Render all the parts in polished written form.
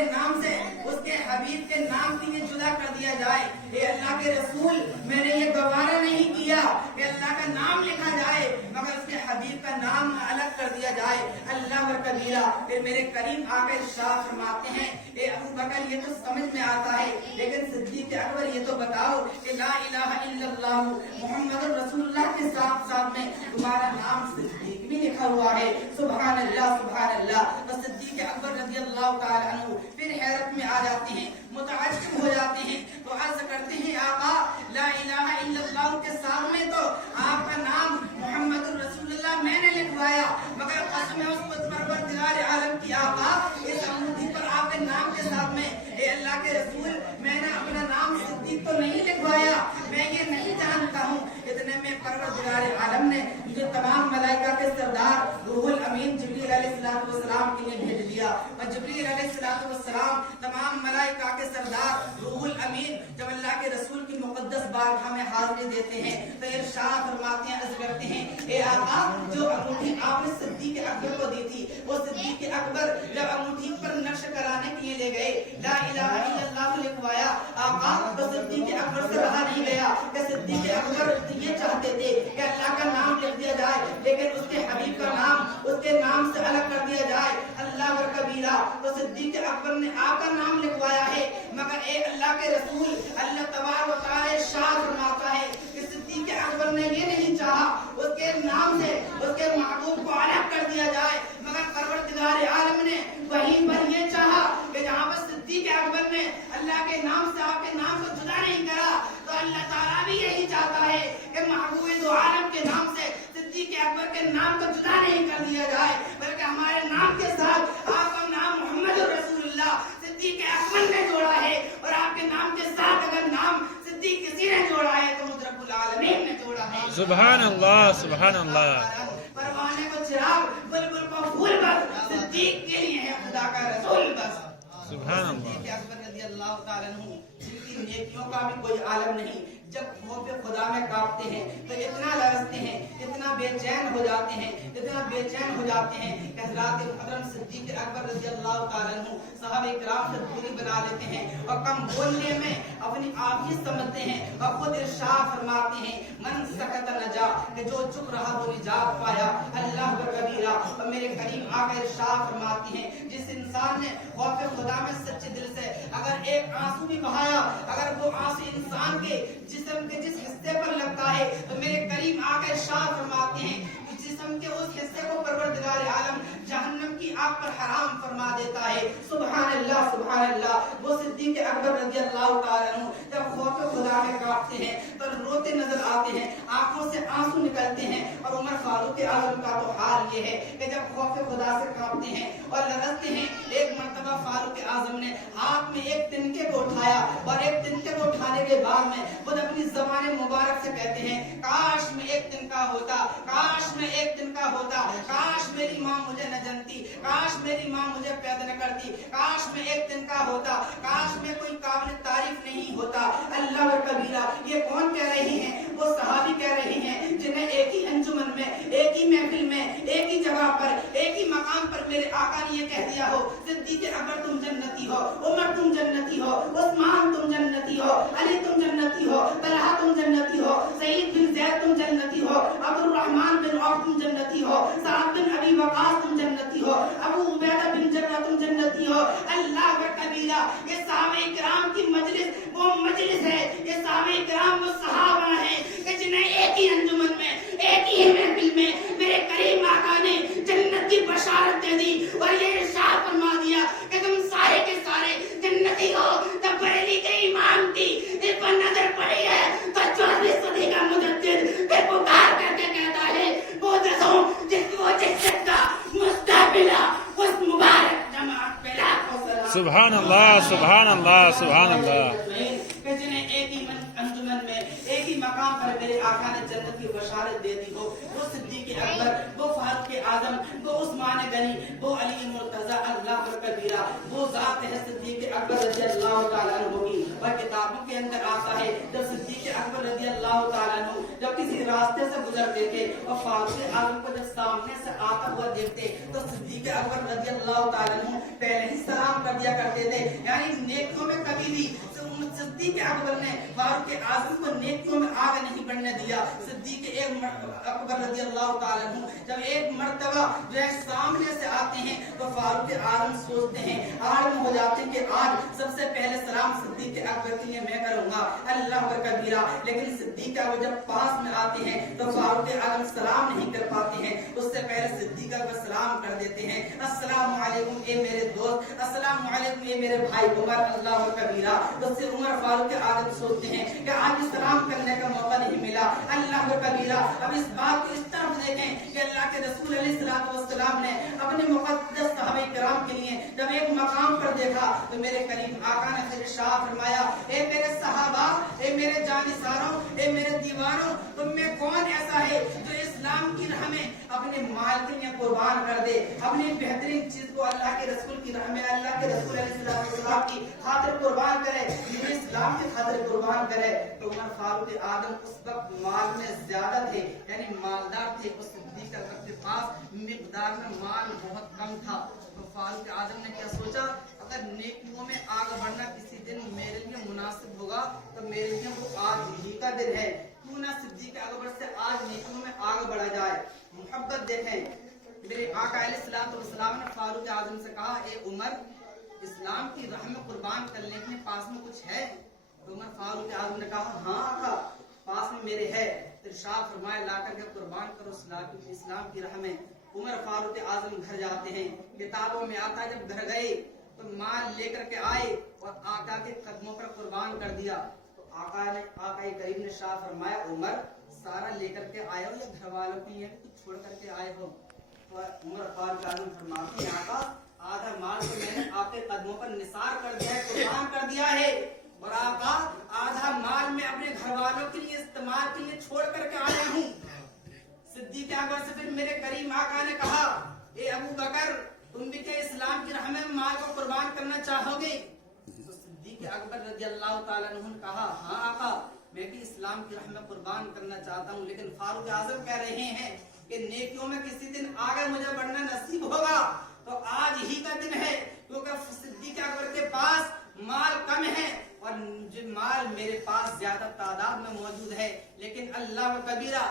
تمہارے نام سے اس کے حبیب کے نام کے لیے جدا کر دیا جائے. اے اللہ کے رسول میں نے یہ گوارا نہیں کیا کہ اللہ کا نام لکھا جائے مگر اس کے حبیب کا نام الگ کر دیا جائے. اللہ و کبیرہ. پھر میرے کریم آقا ارشاد فرماتے ہیں اے ابو بکر یہ تو سمجھ میں آتا ہے لیکن صدیق اکبر یہ تو بتاؤ کہ لا الہ الا اللہ محمد رسول اللہ کے ساتھ ساتھ میں تمہارا نام صدیق بھی لکھا ہوا ہے. سبحان اللہ سبحان اللہ. تو صدیق اکبر رضی اللہ تعالی عنہ پھر حیرت میں آ جاتے ہیں, متعجب ہو جاتے ہیں, تو عرض کرتے ہیں آقا لا الہ الا اللہ کے ساتھ میں تو آپ کا نام محمد رسول اللہ میں نے لکھوایا مگر قسم ہے اس پروردگار عالم کی آقا اس انگوٹھی پر آپ کے نام کے ساتھ میں اے اللہ کے رسول میں نے اپنا نام صدیق تو نہیں لکھوایا, میں یہ نہیں جانتا ہوں. اتنے میں پروردگار عالم نے جو تمام ملائکہ کے سردار روح الامین جبریل علیہ السلام کے لیے بھیج دیا اور جبریل علیہ السلام تمام ملائکہ کے سردار روح الامین جب اللہ کے رسول کی مقدس بارگاہ میں حاضری دیتے ہیں تو ارشاد فرماتے ہیں, عرض کرتے ہیں اے آقا جو انگوٹھی آپ نے صدیق اکبر کو دی تھی وہ صدیق اکبر جب انگوٹھی پر نقش کرانے کے لیے لے گئے لا الہ الا اللہ کو لکھوایا آقا تو صدیق اکبر سے رہا نہیں گیا کہ صدیق اکبر یہ چاہتے تھے کہ اللہ کا نام لکھ دیا جائے لیکن اس کے حبیب کا نام اس کے نام سے الگ کر دیا جائے. اللہ و کبیرہ. تو صدیق اکبر نے آپ کا نام لکھوایا ہے مگر اے اللہ کے رسول اللہ تبارک و تعالی ارشاد فرماتا ہے کہ صدیق اکبر نے یہ نہیں چاہا اس کے نام سے اس کے محبوب کو الگ کر دیا جائے مگر پروردگار عالم نے وہیں پر یہ چاہا کہ جہاں پر صدیق اکبر نے اللہ کے نام سے آپ کے نام کو جدا نہیں کرا تو اللہ تعالیٰ بھی یہی چاہتا ہے کہ محبوب دو عالم کے نام سے صدیق اکبر کے نام کو جدا نہیں کر دیا جائے بلکہ ہمارے نام کے ساتھ آپ کا نام محمد رسول اللہ صدیق اکبر نے جوڑا ہے اور آپ کے نام کے ساتھ اگر نام صدیق کسی نے جوڑا ہے تو مجھ رب العالمین نے جوڑا ہے. سبحان اللہ سبحان اللہ. پروانے کو چراغ بلبل کو پھول بس صدیق کے لیے ہے خدا کا رسول بس. سبحان اللہ. صدیق اکبر رضی اللہ تعالیٰ عنہ جن کی نیکیوں کا بھی کوئی عالم نہیں, جب خوف خدا میں کانپتے ہیں تو اتنا لرزتے ہیں, اتنا بے چین ہو جاتے ہیں, اتنا بے چین ہو جاتے ہیں کہ حضرات محترم صدیق اکبر رضی اللہ تعالیٰ عنہ صحابہ کرام سے دوری بنا لیتے ہیں اور کم بولنے میں اپنی آپ ہی سمجھتے ہیں اور خود ارشاد فرماتے ہیں من سکت نجا کہ جو چپ رہا وہ نجات پایا. اللہ و کبیرہ. اور میرے کریم آقا ارشاد فرماتے ہیں جس انسان نے خوف خدا میں سچے دل سے اگر ایک آنسو بھی بہایا اگر وہ آنسو انسان کے جسم کے جس حصے پر لگتا ہے تو میرے کریم آقا ارشاد فرماتے ہیں جسم کے اس حصے کو پروردگار عالم جہنم کی آگ پر حرام فرما دیتا ہے. سبحان اللہ سبحان اللہ. وہ صدیق اکبر رضی اللہ تعالیٰ عنہ جب خوف خدا میں کانپتے ہیں تو روتے نظر آتے ہیں, آنکھوں سے آنسو نکلتے ہیں. اور عمر فاروق اعظم کا تو حال یہ ہے کہ جب خوف خدا سے کانپتے ہیں اور لرزتے ہیں ایک مرتبہ فاروق اعظم نے ہاتھ میں ایک تنکے کو اٹھایا اور ایک تنکے کو اٹھانے کے بعد میں خود اپنی زبان مبارک سے کہتے ہیں کاش میں ایک تنکا ہوتا, کاش میں ایک تنکا ہوتا, کاش میری ماں مجھے نہ جنتی, کاش میری ماں مجھے پیدا نہ کرتی, کاش میں ایک تنکا ہوتا, کاش میں کوئی قابل تعریف نہیں ہوتا. اللہ و کبیرہ. یہ کون کہہ رہے ہیں؟ وہ صحابی کہہ رہے ہیں جنہیں ایک ہی انجمن میں ایک ہی محفل میں ایک ہی جگہ پر ایک ہی مقام پر میرے آقا نے یہ کہہ دیا ہو صدیق اکبر تم جنتی ہو, عمر تم جنتی ہو, عثمان تم جنتی ہو, علی تم جنتی ہو, طلحہ تم جنتی ہو, سعید بن زید تم جنتی ہو, عبد الرحمن بن عوف تم جنتی ہو, سعد بن ابی وقاص تم جنتی ہو, ابو عبیدہ بن جرہ تم جنتی ہو. اللہ و کبیرہ. یہ صحابہ کرام کی مجلس وہ مجلس ہے, یہ صحابہ کرام وہ صحابہ ہیں کہ جنہیں ایک ہی انجمن میں ایک ہی محفل میں میرے کریم آقا نے جنت کی بشارت دے دی اور یہ ارشاد فرما دیا کہ تم سارے کے سارے جنتی ہو. جب بریلی کے امام کی اس پر نظر پڑی ہے تو 14ویں صدی کا مجدد بے پکار کر کے کہتا ہے وہ دسوں جس کو جس کا مستقبلہ اس مبارک جماعت پہلا کو سبحان اللہ سبحان اللہ سبحان اللہ. کہ جنہیں ایک ہی انجمن میں ایک ہی مقام پر میرے آقا نے جنت کی بشارت دے دی ہو. وہ صدیق اکبر, وہ فاروق اعظم, وہ عثمان غنی, وہ علی مرتضی. اللہ کبیرہ. وہ ذات ہے صدیق اکبر رضی اللہ تعالیٰ عنہ کی. اور کتابوں کے اندر آتا ہے جب صدیق اکبر رضی اللہ تعالیٰ عنہ جب کسی راستے سے گزرتے تھے اور فاروق اعظم کو جب سامنے سے آتا ہوا دیکھتے تو صدیق اکبر رضی اللہ تعالیٰ عنہ پہلے ہی سلام کر دیا کرتے تھے अकबर ने फारूक आजम को नेकियों में आगे नहीं बढ़ने दिया। सिद्दीक अकबर रज़ी अल्लाह ताला अन्हु जब एक मर्तबा जो है सामने से आते हैं तो फारूक आजम सोचते हैं, आलम हो जाते हैं कि आज सबसे पहले सलाम सिद्दीक अकबर के लिए मैं करूंगा, अल्लाह अकबर कबीरा। लेकिन सिद्दीक अकबर जब पास में आते हैं तो फारूक आजम सलाम नहीं कर पाते हैं, उससे पहले सिद्दीक अकबर सलाम कर देते हैं, अस्सलाम वालेकुम ए मेरे दोस्त, अस्सलाम वालेकुम ए मेरे भाई उमर, अल्लाह अकबर कबीरा। उससे उमर फारूक आजम सोचते हैं कि आज सलाम करने का मौका नहीं मिला, अल्लाह अकबर कबीरा। अब इस बात को इस तरफ देखें कि अल्लाह के रसूल अलैहिस्सलातु वस्सलाम ने अपने मुक़द्दस सहाबा किराम के लिए जब एक मकाम पर देखा तो मेरे करीम आका ने इरशाद फरमाया, ए मेरे सहाबा, ए मेरे जानिसारों, ए मेरे दीवारों, तुम में कौन ऐसा है जो इस्लाम की राह में अपने माल के लिए कुर्बान कर दे, अपनी बेहतरीन चीज को अल्लाह के रसूल की राह में, अल्लाह के रसूल अलैहिस्सलातु वस्सलाम की खातिर कुर्बान करे, इस्लाम की खातिर कुर्बान करे। तो उमर फारूक आजम उस वक्त माल में ज्यादा थे, यानी मालदार थे, उस सिद्दीक अकबर के पास मिकदार में माल बहुत कम था। तो फारूक आजम ने क्या सोचा, अगर नेकियों में आगे बढ़ना किसी दिन मेरे लिए मुनासिब होगा तो मेरे लिए वो आज ही का दिन है, क्यों ना सिद्दीक अकबर से आज नेकियों में आगे बढ़ा जाए। मोहब्बत देखें, मेरे आका अलैहिस्सलातु वस्सलाम ने फारूक आजम से कहा, ए उमर, इस्लाम की राह में कुर्बान करने के पास में कुछ है? तो उमर फारूक आजम ने कहा, हाँ आका, पास में मेरे है। इरशाद फरमाया, ला करके कुर्बान करो इस्लाम की राह में। उमर फारूक आजम घर जाते हैं, किताबों में आता है जब घर गए तो माल लेकर के आए और आका के कदमों पर कुर्बान कर दिया। तो आका करीम ने शाह फरमाया, उमर, सारा लेकर के आए हो या घर वालों के लिए कुछ छोड़ करके आए हो? तो उमर फारूक आजम फरमाते हैं, आका, आधा माल तो मैंने आपके कदमों पर निसार कर दिया है, कुर्बान कर दिया है, और आका आधा माल में अपने घर वालों के लिए इस्तेमाल के लिए छोड़ करके आया हूँ। सिद्दीक अकबर से फिर मेरे करीम आका ने कहा, ए अबू बकर, तुम भी क्या इस्लाम की राह में माल को कुर्बान करना चाहोगे? तो सिद्दीक अकबर रज़ी अल्लाह ताला अन्हु ने कहा, हाँ आका, मैं भी इस्लाम की राह में कुर्बान करना चाहता हूँ। लेकिन फारूक आजम कह रहे हैं कि नेकियों में किसी दिन आगे मुझे बढ़ना नसीब होगा तो आज ही का दिन है, क्योंकि सिद्दीक अकबर के पास माल कम है और जो माल मेरे पास ज्यादा तादाद में मौजूद है। लेकिन अल्लाह कबीरा,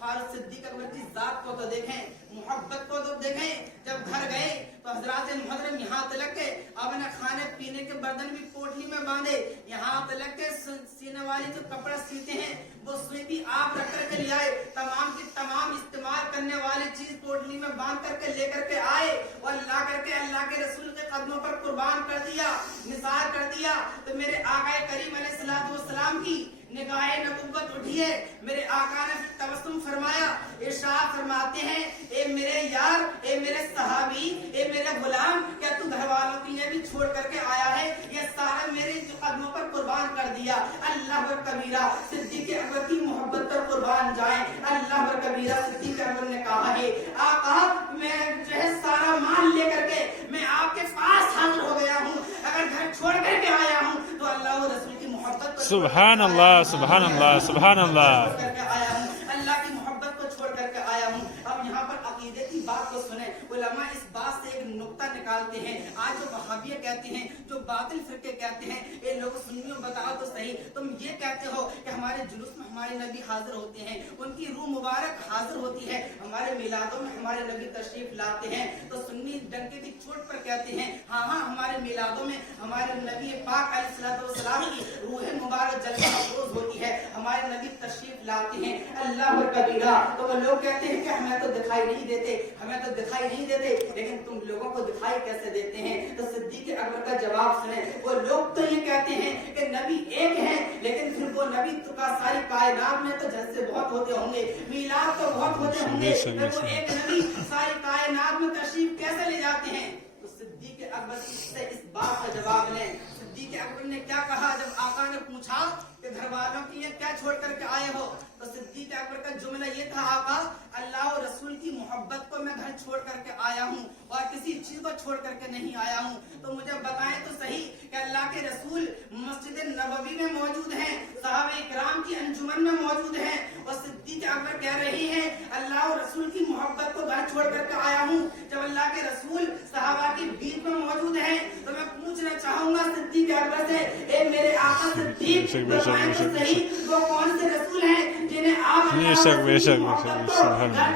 फारूक सिद्दीक अकबर की जात को तो देखें, मोहब्बत को तो देखें। जब घर गए तो हजरात मुहर्रम यहाँ तलक के अपने खाने पीने के बर्तन भी पोटली में बांधे, यहाँ तलक के सीने वाली जो कपड़ा सीते हैं वो सुई भी आप रख करके ले आए, तमाम की तमाम इस्तेमाल करने वाली चीज पोटली में बांध करके लेकर के आए और ला करके अल्लाह के रसूल के कदमों पर कुर्बान कर दिया, निसार कर दिया। तो मेरे आका करीम अलैहिस्सलातु वस्सलाम की निगाहे नबुव्वत उठी है। मेरे आका ने तबस्सुम फरमाया, इरशाद फरमाते हैं, ए मेरे यार, ए मेरे सहाबी, ए मेरे गुलाम, क्या तू घर वालों के लिए भी छोड़ करके आया है? ये सारा मेरे कदमों पर कुर्बान कर दिया। अल्लाह पर कबीरा, सिद्दीक अकबर की मोहब्बत पर कुर्बान जाए। अल्लाह पर कबीरा, सिद्दीक अकबर ने कहा है, आका, मैं जो है सारा माल लेकर के मैं आपके पास हाजिर हो गया हूँ। अगर घर छोड़ करके आया हूँ तो अल्लाह और रसूल की मोहब्बत सुभान अल्लाह, सुभान अल्लाह, सुभान अल्लाह, करके आया हूँ, अल्लाह की मोहब्बत को छोड़ करके आया हूँ। अब यहाँ पर अकीदे की बात को सुने, उलमा इस बात से एक नुक्ता निकालते हैं। आज जो वहाबिया कहते हैं, जो बातिल फिरके कहते हैं, ये लोग सुन्नियों बताओ तो सही, तुम ये कहते हो कि हमारे जुलूस में हमारे नबी हाजिर होते हैं, उनकी रूह मुबारक हाजिर होती है, हमारे मिलादों में हमारे नबी तशरीफ लाते हैं, तो सुन्नी डंके की चोट पर कहते हैं, हाँ हाँ, हमारे मिलादों में हमारे नबी पाक अलैहिस्सलातु वस्सलाम की रूह मुबारक जलवा अफरोज होती है, हमारे नबी तशरीफ लाते हैं। अल्लाह पर कबीरा, तो वो लोग कहते हैं कि हमें तो दिखाई नहीं देते, हमें तो दिखाई नहीं देते, लेकिन तुम लोगों को दिखाई कैसे देते हैं? तो सिद्दीक अकबर का जवाब सुने। वो लोग तो ये कहते हैं कि नबी एक है, लेकिन फिर वो नबी तो का सारी कायनात में तो जलसे बहुत होते होंगे, मिलाद तो बहुत होते होंगे, तो वो एक नबी सारी कायनात में तशरीफ कैसे ले जाते हैं? तो सिद्दीक अकबर से इस बात का जवाब लें। सिद्दीक अकबर ने क्या कहा जब आका ने पूछा कि घर वालों की ये क्या छोड़ करके आए हो? तो सिद्दीक अकबर का जुमला ये था, आका, अल्लाह और रसूल की मोहब्बत को मैं घर छोड़ करके आया हूँ और किसी चीज को छोड़ करके नहीं आया हूँ। तो मुझे बताएं तो सही कि अल्लाह के रसूल मस्जिद नबवी में मौजूद हैं, सहाबा इकराम की अंजुमन में मौजूद हैं, और सिद्दीक अकबर कह रही है अल्लाह और रसूल की मोहब्बत को घर छोड़ करके आया हूँ। जब अल्लाह के रसूल सहाबा की बीच में मौजूद हैं तो मैं पूछना चाहूंगा सिद्दीक अकबर से, ए मेरे आका सिद्दीक फरमाएं तो सही, वो कौन से रसूल हैं जिन्हें आप घर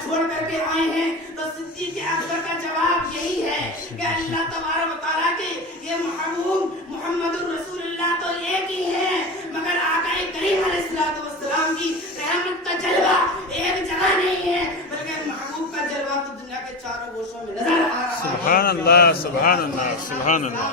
छोड़ करके आए हैं? तो सिद्दीक अकबर का जवाब यही है कि अल्लाह तबारक व तआला के ये महबूब मुहम्मदुर रसूलुल्लाह तो एक ही है, मगर आका करीम अलैहिस्सलातु वस्सलाम की रहमत का जलवा एक जगह नहीं है, बल्कि महबूब का जलवा तो दुनिया के चारों गोशों में नजर आ रहा है। सुभान अल्लाह, सुभान अल्लाह, सुभान अल्लाह।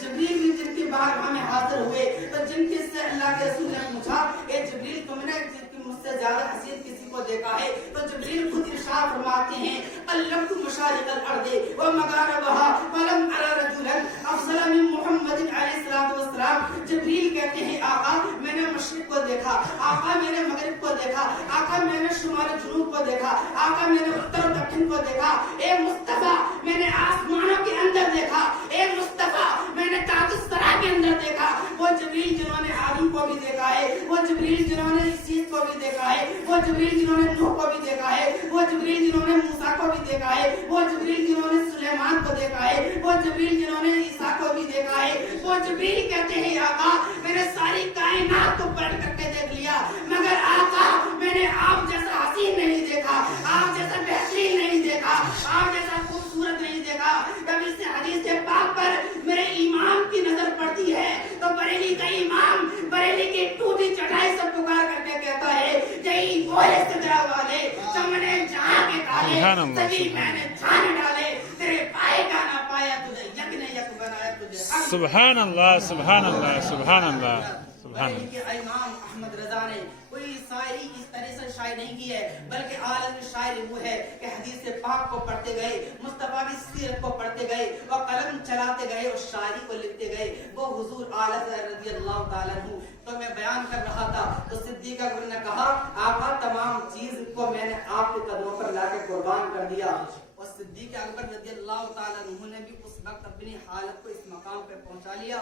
जबरील भी जिनके बारगाह में हाजिर हुए तो जिनके से अल्लाह के रसूल ने पूछा, ए जबरील तुमने मुझसे ज्यादा हसीन किसी को देखा है? तो जबरील खुद इरशाद फरमाते हैं, अल्लमतु मशारिकल अर्दे व मगारिबहा वलम अरा रजुलन अफज़ल मिन मुहम्मदिन अलैहिस्सलातु वस्सलाम। जबरील कहते हैं, आका मैंने मशरिक को देखा, आका मैंने मगरिब को देखा, आका मैंने शुमाल जुनूब को देखा, आका मैंने उत्तर दक्षिण को देखा, ए मुस्तफा मैंने आसमानों के अंदर देखा, ए मुस्तफा मैंने ताक़ुस्सरा के अंदर देखा। वो जबरील जिन्होंने आदम को भी देखा है, वो जबरील जिन्होंने ईसा को भी देखा है, वो जबरील जिन्होंने नूह को भी देखा है, वो जबरील जिन्होंने मूसा को भी देखा है, वो जबरील जिन्होंने सुलेमान को देखा है, वो जबरील जिन्होंने ईसा को भी देखा है। वो जबरील कहते हैं, आका मैंने सारी कायनात को पलट करके देख लिया, मगर आका मैंने आप जैसा हसीन नहीं देखा, आप जैसा बेहतरीन नहीं देखा, आप जैसा खूबसूरत नहीं देखा। जब इस हदीस पाक पर मेरे इमाम की नजर पड़ती है तो बरेली का इमाम बरेली की टूटी चटाई से पुकार करके कहता है, यही बोले सदरा वाले चमने जहां के काले सभी मैंने जान डाले, तेरे पाए का ना पाया तुझे यक ने यक बनाया तुझे। सुभान अल्लाह, सुभान अल्लाह, सुभान अल्लाह, सुभान अल्लाह। इमाम अहमद रजा ने कोई शायरी इस तरह से शायरी नहीं की है, बल्कि आलमी शायरी वो है कि हदीस पाक को पढ़ते गए, मुस्तफा की सीरत को पढ़ते गए और कलम चलाते गए और शायरी को लिखते गए। वो हुजूर आला रज़ियल्लाहु ताला अन्हु तो मैं बयान कर रहा था तो सिद्दीक अकबर ने कहा, आका तमाम चीज को मैंने आपके कदमों पर लाके कुर्बान कर दिया। और सिद्दीक अकबर रज़ियल्लाहु ताला अन्हु ने भी उस वक्त अपनी हालत को इस मकाम पे पहुंचा लिया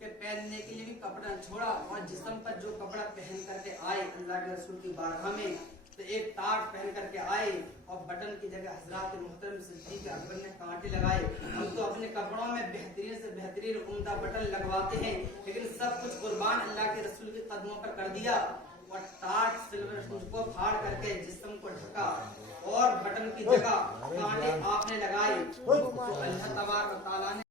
कि पहनने के लिए भी कपड़ा छोड़ा और जिस्म पर जो कपड़ा पहन करके आए अल्लाह के रसूल की बारगाह में, तो एक ताज पहन करके आए और बटन की जगह हजरत मुहतरम सिद्दीक अकबर ने कांटे लगाए। हम तो अपने कपड़ों में बेहतरीन से बेहतरीन उम्दा बटन लगवाते हैं, लेकिन सब कुछ कुर्बान अल्लाह के रसूल के कदमों पर कर दिया और ताज सिल्वर को फाड़ करके जिस्म को ढका और बटन की जगह कांटे आपने लगाए। तो अल्लाह तबारक व तआला ने